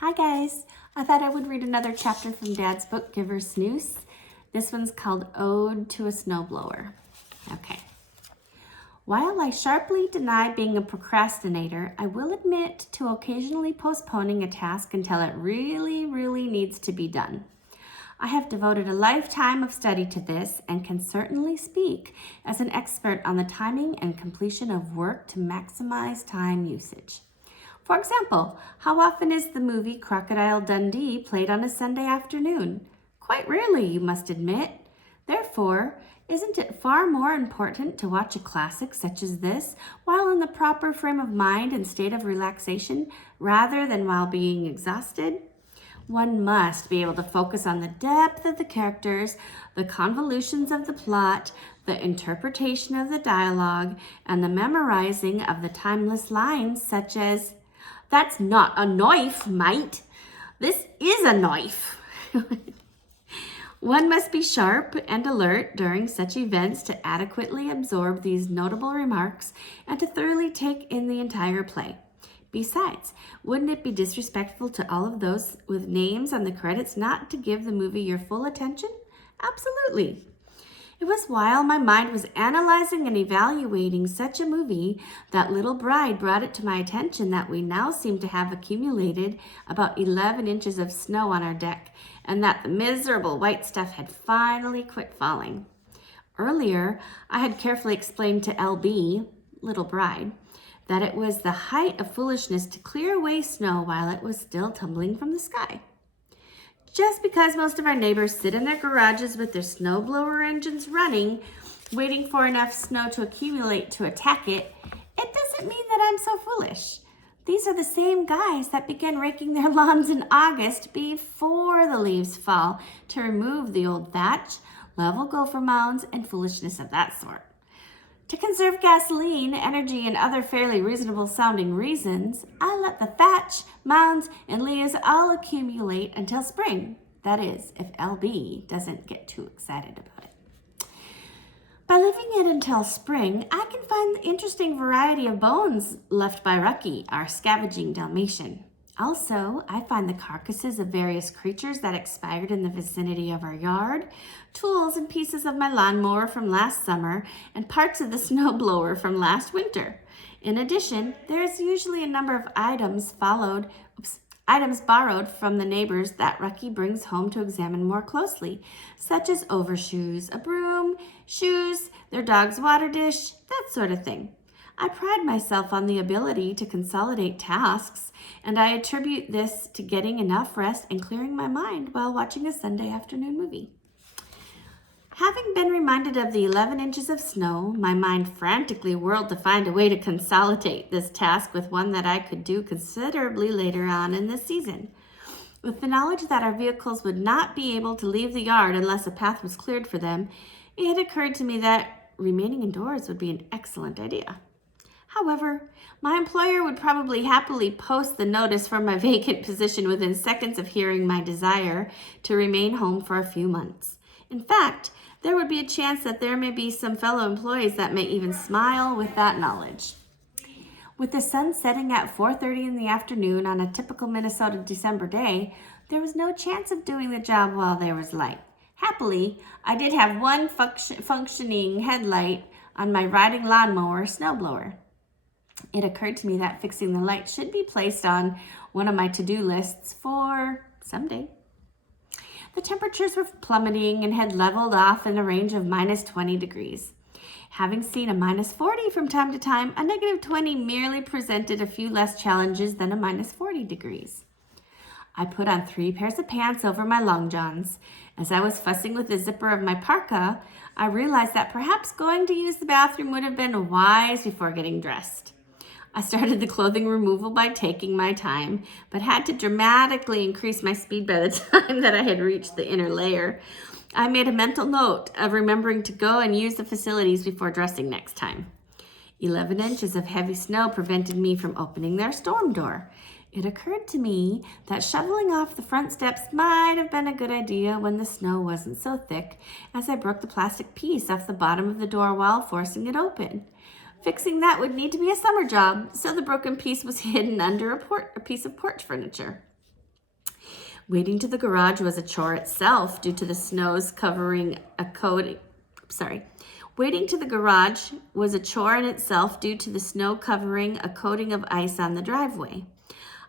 Hi guys, I thought I would read another chapter from Dad's book, Giver Snooze. This one's called Ode to a Snowblower. Okay. While I sharply deny being a procrastinator, I will admit to occasionally postponing a task until it really needs to be done. I have devoted a lifetime of study to this and can certainly speak as an expert on the timing and completion of work to maximize time usage. For example, how often is the movie Crocodile Dundee played on a Sunday afternoon? Quite rarely, you must admit. Therefore, isn't it far more important to watch a classic such as this while in the proper frame of mind and state of relaxation rather than while being exhausted? One must be able to focus on the depth of the characters, the convolutions of the plot, the interpretation of the dialogue, and the memorizing of the timeless lines such as, "That's not a knife, mate. This is a knife." One must be sharp and alert during such events to adequately absorb these notable remarks and to thoroughly take in the entire play. Besides, wouldn't it be disrespectful to all of those with names on the credits not to give the movie your full attention? Absolutely. It was while my mind was analyzing and evaluating such a movie that Little Bride brought it to my attention that we now seem to have accumulated about 11 inches of snow on our deck and that the miserable white stuff had finally quit falling. Earlier, I had carefully explained to LB, Little Bride, that it was the height of foolishness to clear away snow while it was still tumbling from the sky. Just because most of our neighbors sit in their garages with their snowblower engines running, waiting for enough snow to accumulate to attack it, it doesn't mean that I'm so foolish. These are the same guys that begin raking their lawns in August before the leaves fall to remove the old thatch, level gopher mounds, and foolishness of that sort. To conserve gasoline, energy, and other fairly reasonable sounding reasons, I let the thatch, mounds, and leaves all accumulate until spring. That is, if LB doesn't get too excited about it. By leaving it until spring, I can find the interesting variety of bones left by Rucky, our scavenging Dalmatian. Also, I find the carcasses of various creatures that expired in the vicinity of our yard, tools and pieces of my lawnmower from last summer, and parts of the snowblower from last winter. In addition, there is usually a number of items borrowed from the neighbors that Rucky brings home to examine more closely, such as overshoes, a broom, shoes, their dog's water dish, that sort of thing. I pride myself on the ability to consolidate tasks, and I attribute this to getting enough rest and clearing my mind while watching a Sunday afternoon movie. Having been reminded of the 11 inches of snow, my mind frantically whirled to find a way to consolidate this task with one that I could do considerably later on in the season. With the knowledge that our vehicles would not be able to leave the yard unless a path was cleared for them, it had occurred to me that remaining indoors would be an excellent idea. However, my employer would probably happily post the notice for my vacant position within seconds of hearing my desire to remain home for a few months. In fact, there would be a chance that there may be some fellow employees that may even smile with that knowledge. With the sun setting at 4:30 in the afternoon on a typical Minnesota December day, there was no chance of doing the job while there was light. Happily, I did have one functioning headlight on my riding lawnmower snowblower. It occurred to me that fixing the light should be placed on one of my to-do lists for someday. The temperatures were plummeting and had leveled off in a range of minus 20 degrees. Having seen a minus 40 from time to time, a negative 20 merely presented a few less challenges than a minus 40 degrees. I put on 3 pairs of pants over my long johns. As I was fussing with the zipper of my parka, I realized that perhaps going to use the bathroom would have been wise before getting dressed. I started the clothing removal by taking my time, but had to dramatically increase my speed by the time that I had reached the inner layer. I made a mental note of remembering to go and use the facilities before dressing next time. 11 inches of heavy snow prevented me from opening their storm door. It occurred to me that shoveling off the front steps might have been a good idea when the snow wasn't so thick, as I broke the plastic piece off the bottom of the door while forcing it open. Fixing that would need to be a summer job, so the broken piece was hidden under a piece of porch furniture. Waiting to the garage was a chore itself due to the snows covering a coating. Waiting to the garage was a chore in itself due to the snow covering a coating of ice on the driveway.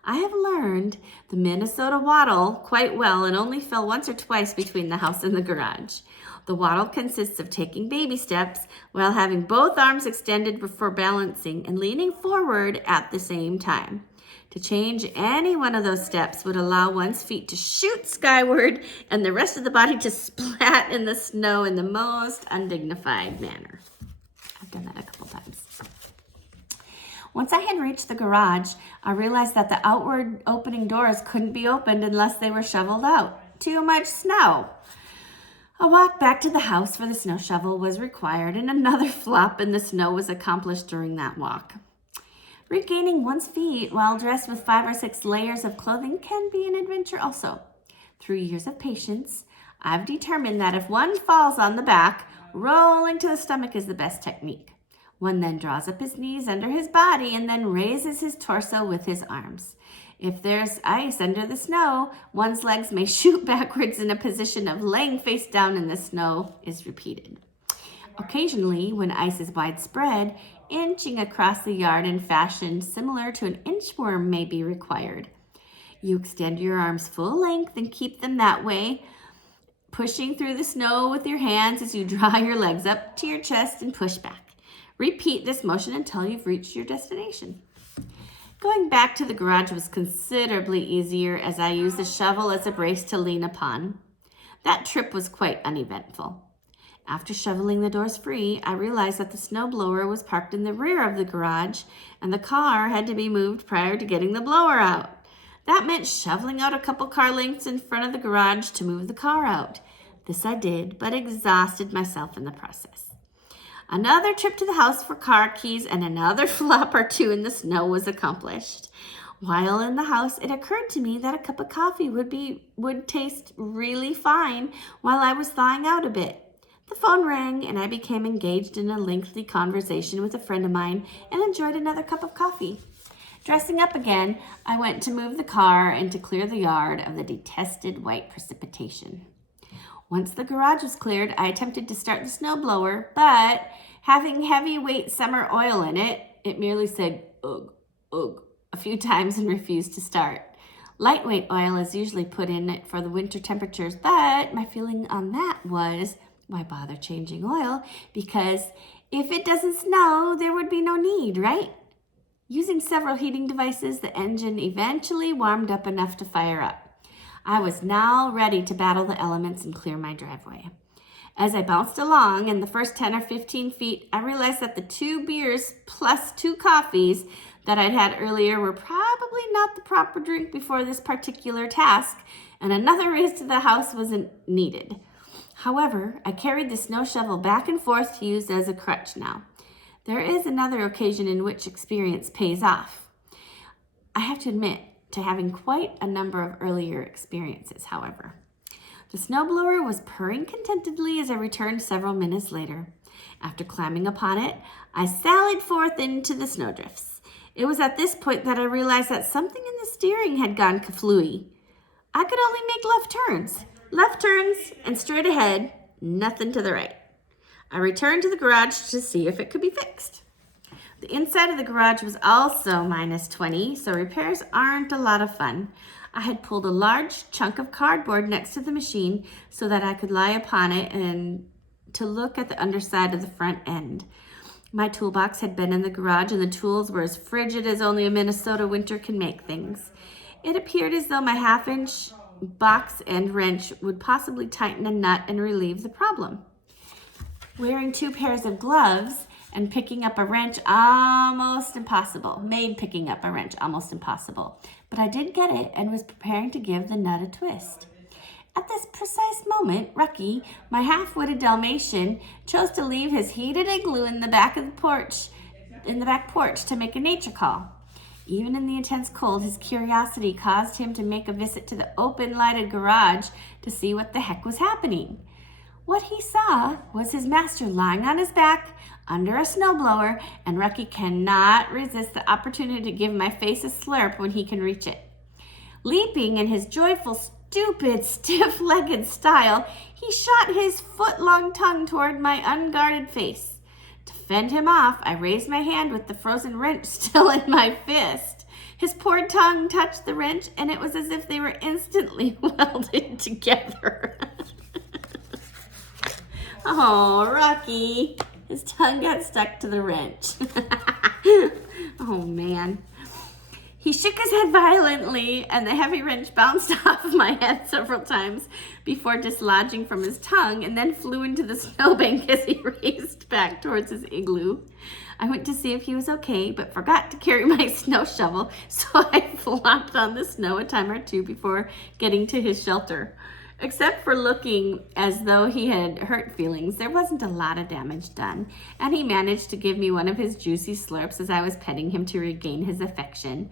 I have learned the Minnesota waddle quite well and only fell once or twice between the house and the garage. The waddle consists of taking baby steps while having both arms extended before balancing and leaning forward at the same time. To change any one of those steps would allow one's feet to shoot skyward and the rest of the body to splat in the snow in the most undignified manner. I've done that a couple times. Once I had reached the garage, I realized that the outward opening doors couldn't be opened unless they were shoveled out. Too much snow. A walk back to the house for the snow shovel was required, and another flop in the snow was accomplished during that walk. Regaining one's feet while dressed with 5 or 6 layers of clothing can be an adventure also. Through years of patience, I've determined that if one falls on the back, rolling to the stomach is the best technique. One then draws up his knees under his body and then raises his torso with his arms. If there's ice under the snow, one's legs may shoot backwards in a position of laying face down in the snow is repeated. Occasionally, when ice is widespread, inching across the yard in fashion similar to an inchworm may be required. You extend your arms full length and keep them that way, pushing through the snow with your hands as you draw your legs up to your chest and push back. Repeat this motion until you've reached your destination. Going back to the garage was considerably easier as I used the shovel as a brace to lean upon. That trip was quite uneventful. After shoveling the doors free, I realized that the snowblower was parked in the rear of the garage and the car had to be moved prior to getting the blower out. That meant shoveling out a couple car lengths in front of the garage to move the car out. This I did, but exhausted myself in the process. Another trip to the house for car keys and another flop or two in the snow was accomplished. While in the house, it occurred to me that a cup of coffee would taste really fine while I was thawing out a bit. The phone rang and I became engaged in a lengthy conversation with a friend of mine and enjoyed another cup of coffee. Dressing up again, I went to move the car and to clear the yard of the detested white precipitation. Once the garage was cleared, I attempted to start the snowblower, but having heavyweight summer oil in it, it merely said ugh, ugh a few times and refused to start. Lightweight oil is usually put in it for the winter temperatures, but my feeling on that was, why bother changing oil? Because if it doesn't snow, there would be no need, right? Using several heating devices, the engine eventually warmed up enough to fire up. I was now ready to battle the elements and clear my driveway. As I bounced along in the first 10 or 15 feet, I realized that the 2 beers plus 2 coffees that I'd had earlier were probably not the proper drink before this particular task, and another race to the house wasn't needed. However, I carried the snow shovel back and forth to use as a crutch now. There is another occasion in which experience pays off. I have to admit to having quite a number of earlier experiences, however. The snowblower was purring contentedly as I returned several minutes later. After climbing upon it, I sallied forth into the snowdrifts. It was at this point that I realized that something in the steering had gone kaflooey. I could only make left turns and straight ahead, nothing to the right. I returned to the garage to see if it could be fixed. The inside of the garage was also minus 20, so repairs aren't a lot of fun. I had pulled a large chunk of cardboard next to the machine so that I could lie upon it and to look at the underside of the front end. My toolbox had been in the garage and the tools were as frigid as only a Minnesota winter can make things. It appeared as though my half-inch box and wrench would possibly tighten a nut and relieve the problem. Wearing 2 pairs of gloves and picking up a wrench made picking up a wrench almost impossible. But I did get it and was preparing to give the nut a twist. At this precise moment, Rucky, my half-witted Dalmatian, chose to leave his heated igloo in the back porch to make a nature call. Even in the intense cold, his curiosity caused him to make a visit to the open-lighted garage to see what the heck was happening. What he saw was his master lying on his back under a snowblower, and Rucky cannot resist the opportunity to give my face a slurp when he can reach it. Leaping in his joyful stupid, stiff-legged style, he shot his foot-long tongue toward my unguarded face. To fend him off, I raised my hand with the frozen wrench still in my fist. His poor tongue touched the wrench, and it was as if they were instantly welded together. Oh, Rocky. His tongue got stuck to the wrench. Oh, man. He shook his head violently, and the heavy wrench bounced off of my head several times before dislodging from his tongue, and then flew into the snowbank as he raced back towards his igloo. I went to see if he was okay, but forgot to carry my snow shovel, so I flopped on the snow a time or two before getting to his shelter. Except for looking as though he had hurt feelings, there wasn't a lot of damage done, and he managed to give me one of his juicy slurps as I was petting him to regain his affection.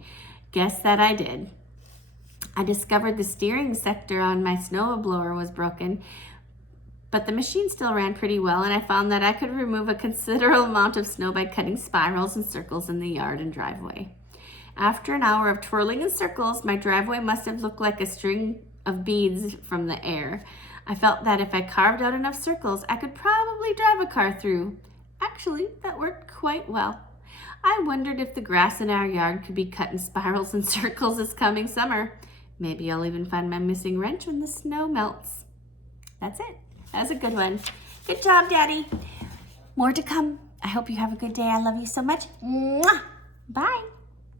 Guess that I did. I discovered the steering sector on my snowblower was broken, but the machine still ran pretty well, and I found that I could remove a considerable amount of snow by cutting spirals and circles in the yard and driveway. After an hour of twirling in circles, my driveway must have looked like a string of beads from the air. I felt that if I carved out enough circles, I could probably drive a car through. Actually, that worked quite well. I wondered if the grass in our yard could be cut in spirals and circles this coming summer. Maybe I'll even find my missing wrench when the snow melts. That's it. That was a good one. Good job, Daddy. More to come. I hope you have a good day. I love you so much. Mwah! Bye.